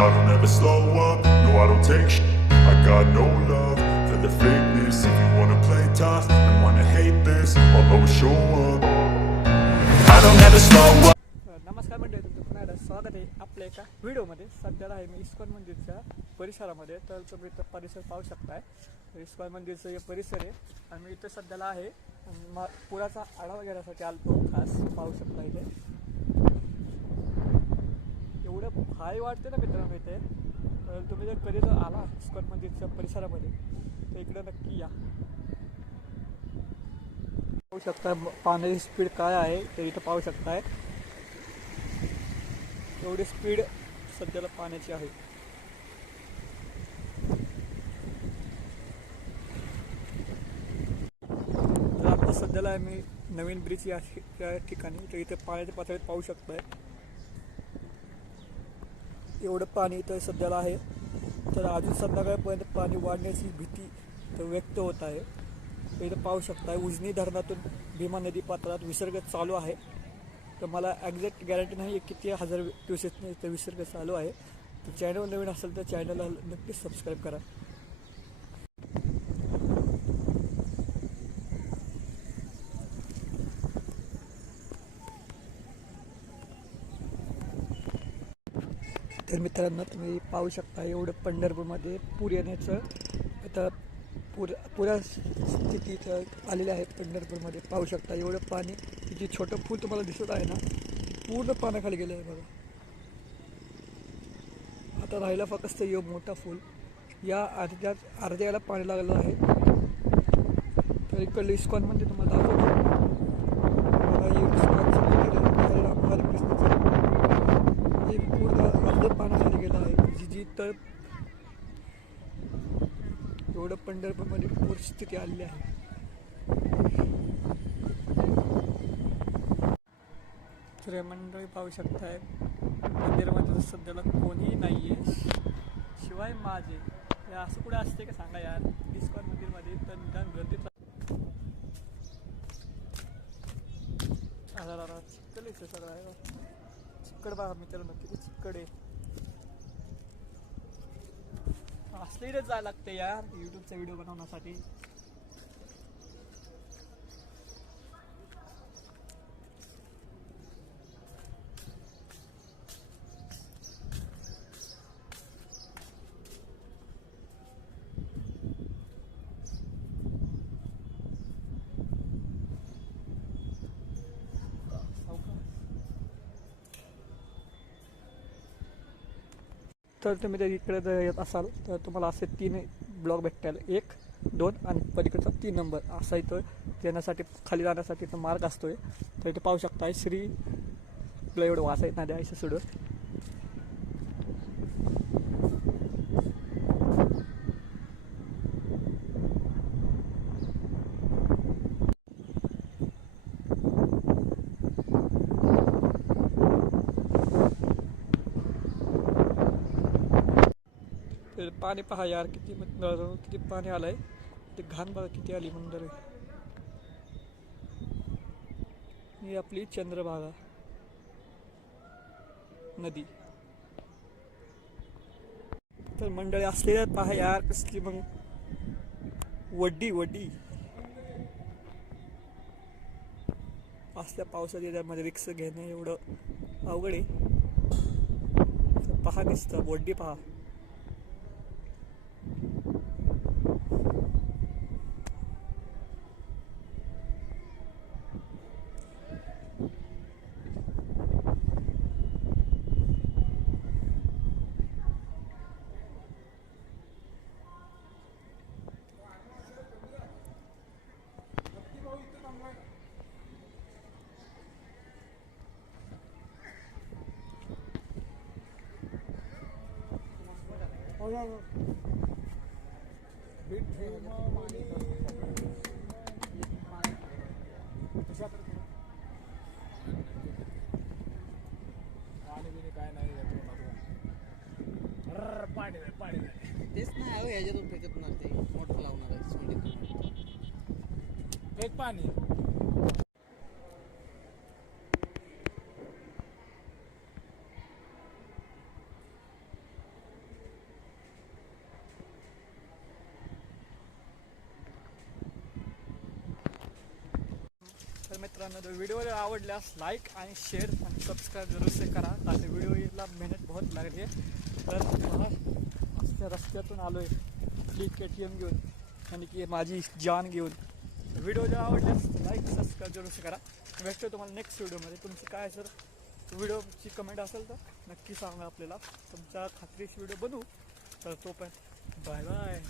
I don't ever slow up, no I don't take sh- I got no love for the fakeness. If you wanna play tough and wanna hate this I'll always show up. I don't ever slow up. नमस्कार मंडळी तुमचं पुन्हा एकदा स्वागत आहे आपल्या एका व्हिडिओमध्ये. सध्याला आहे मी इस्कॉन मंदिरच्या परिसरामध्ये. तर तुम्ही इथं परिसर पाहू शकताय. इस्कॉन मंदिरचं हे परिसर आहे. आणि मी इथं सध्याला आहे. पुराचा आढावा घेण्यासाठी आलतो. खास पाहू शकता इथे. एवढं हाय वाटते ना मित्रांनो इथे. तर तुम्ही जर कधी जर आला इस्कॉन मंदिरच्या परिसरामध्ये तर इकडं नक्की या. पाहू शकता पाण्याची स्पीड काय आहे ते इथं पाहू शकताय. एवढी स्पीड सध्याला पाण्याची आहे. तर आता सध्याला आम्ही नवीन ब्रिज या या ठिकाणी तर इथे पाण्याच्या पातळीत पाहू शकतोय. एवढं पाणी इथं सध्याला आहे. तर अजून संध्याकाळपर्यंत पाणी वाढण्याची भीती तर व्यक्त होत आहे. इथं पाहू शकताय उजनी धरणातून भीमा नदी पात्रात विसर्ग चालू आहे. तर मला ॲक्झॅक्ट गॅरंटी नाही आहे किती हजार दिवसात इथं विसर्ग चालू आहे. तर चॅनल नवीन असेल तर चॅनलला नक्कीच सबस्क्राईब करा. तर मित्रांनो तुम्ही पाहू शकता एवढं पंढरपूरमध्ये पूर येण्याचं. आता पूर पुरा स्थितीचं आलेलं आहे पंढरपूरमध्ये. पाहू शकता एवढं पाणी जे छोटं फूल तुम्हाला दिसत आहे ना पूर्ण पाण्याखाली गेलं आहे बघा. आता राहिला फक्त यो मोठा फूल या अर्ध्या अर्ध्याला पाणी लागलं आहे. तर इकडलं इस्कॉनमध्ये म्हणजे तुम्हाला दाखवतो बघा हे इस्कॉनचं मंदिर आहे बाहेर रामबाल कृष्णाचं हे पूर्ण अर्ध पाण्याखाली गेलं आहे जी जी तर संदर्भामध्ये पंढरपूरमध्ये परिस्थिती आलेली आहे. तर मंडळी पाहू शकताय मंदिरामध्ये तर सध्याला कोणीही नाही आहे शिवाय माझे. असं कुठे असते का सांगा यार. इस्कॉन मंदिरमध्ये तर निदान गर्दीत अरे चिक्कल आहे सगळं. आहे बा. चिक्कड बघा मित्रांनो किती चिक्कड आहे. असलेलंच जायला लागतं यार युट्यूबचा व्हिडिओ बनवण्यासाठी. तर तुम्ही जर इकडे जर येत असाल तर तुम्हाला असे तीन ब्लॉक भेटतील. एक दोन आणि पलीकडचा तीन नंबर. असा इथं येण्यासाठी खाली जाण्यासाठी इथं मार्ग असतोय. तर इथे पाहू शकताय श्री तुला एवढं वाचा येत नाही द्यायचं सोडून तर पाणी पहा यार किती मंदर किती पाणी आलंय. ते घाण बघा किती आली मंदर. ही आपली चंद्रभागा नदी. तर मंडळी असलेल्या पहा यार कसली मग वड्डी वड्डी. असल्या पावसात त्यामध्ये रिक्स घेणं एवढं अवघड आहे. तर पहा दिसतं वड्डी पहा. तेच नाही याच्यातून ह्याच्यातून फेकत ते मोठं लावणार आहे सोंडीतून. एक पाणी मित्रांनो तर व्हिडिओ आवडल्यास लाईक आणि शेअर आणि सबस्क्राईब जरूरसे करा. ताकि व्हिडिओला मेहनत बहुत लागली आहे. तर मला रस्त्यातून आलो आहे आपली के टी एम घेऊन आणि की माझी जान घेऊन. व्हिडिओ जर आवडल्यास लाईक सबस्क्राईब जरूरसे करा. भेटतो तुम्हाला नेक्स्ट व्हिडिओमध्ये तुमची काय सर व्हिडिओची कमेंट असेल तर नक्की सांगा आपल्याला. तुमचा खात्रीशी व्हिडिओ बनवू. तर तोपर्यंत बाय बाय